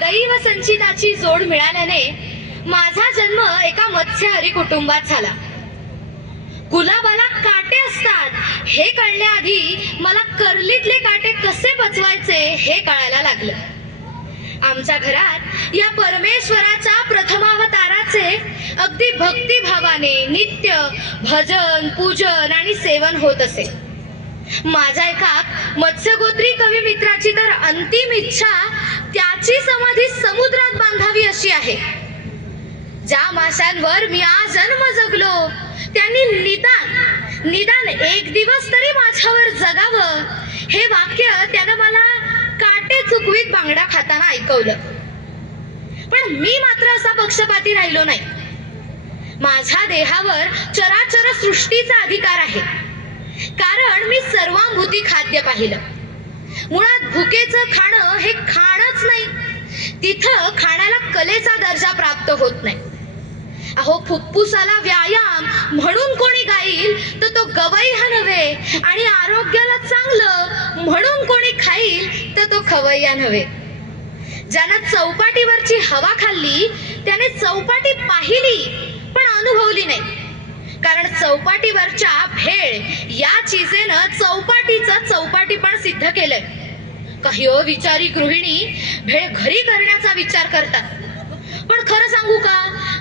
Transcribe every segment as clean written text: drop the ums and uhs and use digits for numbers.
दैव संचिताची जोड मिळाल्याने माझा जन्म एका मत्स्यहारी कुटुंबात झाला. गुलाबाला काटे असतात हे कळण्याआधी मला कर्लीतले काटे कसे पचवायचे हे कळायला लागलं. आमच्या घरात या परमेश्वराच्या प्रथमावताराचे अगदी भक्तिभावाने नित्य भजन, पूजन आणि सेवन होत असे. माझ्या एका मत्स्यगोत्री कवी मित्राची तर अंतिम इच्छा त्याची समाधी समुद्रात बांधावी अशी आहे. ज्या माशांवर मी आजन्म जगलो त्यांनी निदान एक दिवस तरी माझ्यावर जगावं हे वाक्य त्यानं मला काटे चुकवीत बांगडा खाताना ऐकवलं. पण मी मात्र असा पक्षपाती राहिलो नाही. माझ्या देहावर चराचर सृष्टीचा अधिकार आहे, कारण मी सर्वांभूती खाद्य पाहिलं. मुळात भुकेचं खाणं हे खाणंच नाही, तिथं खाण्याला कलेचा दर्जा प्राप्त होत नाही. अहो, फुफ्फुसाला व्यायाम म्हणून कोणी गाईल तर तो गवैया नव्हे, आणि आरोग्याला चांगलं म्हणून कोणी खाईल तर तो खवय्या नव्हे. ज्यानं चौपाटीवरची हवा खाल्ली त्याने चौपाटी पाहिली पण अनुभवली नाही. कारण चौपाटीवरच्या भेळ या चीजेनं चौपाटीचं चौपाटीपण सिद्ध केलंय. काही विचारी गृहिणी भेळ घरी करण्याचा विचार करतात, पण खरं सांगू का,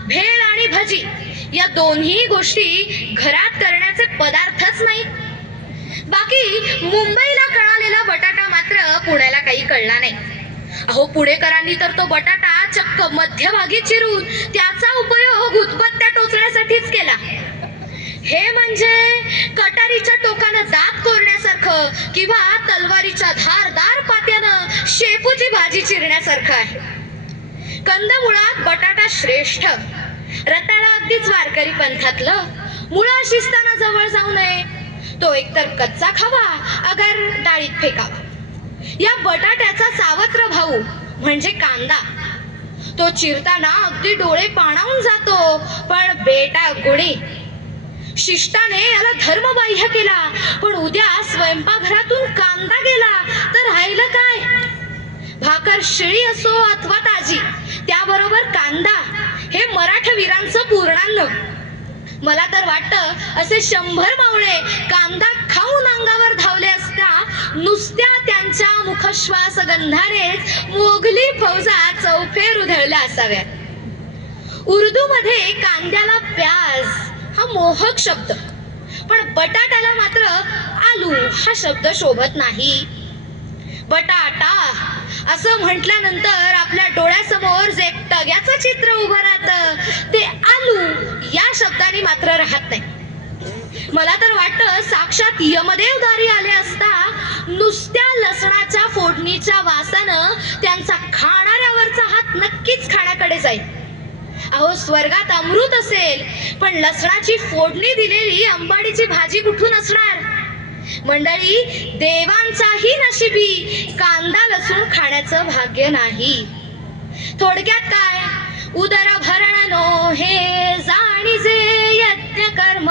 भेळ आणि भजी या दोन्ही गोष्टी घरात करण्याचे पदार्थच नाहीत. बाकी मुंबईला कळालेला बटाटा मात्र पुण्याला काही कळला नाही. अहो, पुणेकरांनी तर तो बटाटा चक्क मध्यभागी चिरून त्याचा उपयोग उदबत्त्या टोचण्यासाठीच केला. हे म्हणजे कटारीच्या टोकानं दात कोरण्यासारखं किंवा तलवारीच्या धारदार पात्यानं शेपूची भाजी चिरण्यासारखं आहे. कंदमुळात बटाटा श्रेष्ठ. रताळा अगदीच वारकरी पंथातलं. मुळा शिजताना जवळ जाऊ नये, तो एकतर कच्चा खावा अगर डाळीत फेकावा. या बटाट्याचा सावत्र भाऊ म्हणजे कांदा. तो चिरताना अगदी डोळे पाणावून जातो, पण बेटा गुणी. शिष्टाने याला धर्मबाह्य केला, पण उद्या स्वयंपाकघरातून कांदा गेला तर राहिलं काय? भाकर शिळी असो अथवा ताजी, त्याबरोबर कांदा हे मराठवीरांचं पूर्णान्न. मला तर वाटतं असे 100 मावळे कांदा खाऊन अंगावर धावले असता नुसत्या त्यांच्या मुखश्वास गंधानेच मोगली फौजा चौफेर उधळल्या असाव्यात. उर्दू मध्ये कांद्याला प्याज हा मोहक शब्द, पण बटाट्याला मात्र आलू हा शब्द शोभत नाही. बटाटा असं म्हटल्यानंतर आपल्या डोळ्यासमोर जे टग्याचं चित्र उभं राहतं ते आलू या शब्दाने मात्र राहत नाही. मला तर वाटतं साक्षात यमदेव दारी आले असता नुसत्या लसणाच्या फोडणीच्या वासानं त्यांचा खाणाऱ्यावरचा हात नक्कीच खाण्याकडे जाईल. अहो, स्वर्गात अमृत असेल पण लसणाची फोडणी दिलेली अंबाडीची भाजी कुठून असणार? मंडळी, देवांचाही नशिबी कांदा लसूण खाण्याचं भाग्य नाही. थोडक्यात काय, उदर भरण नो हे जाणीजे यज्ञ कर्म.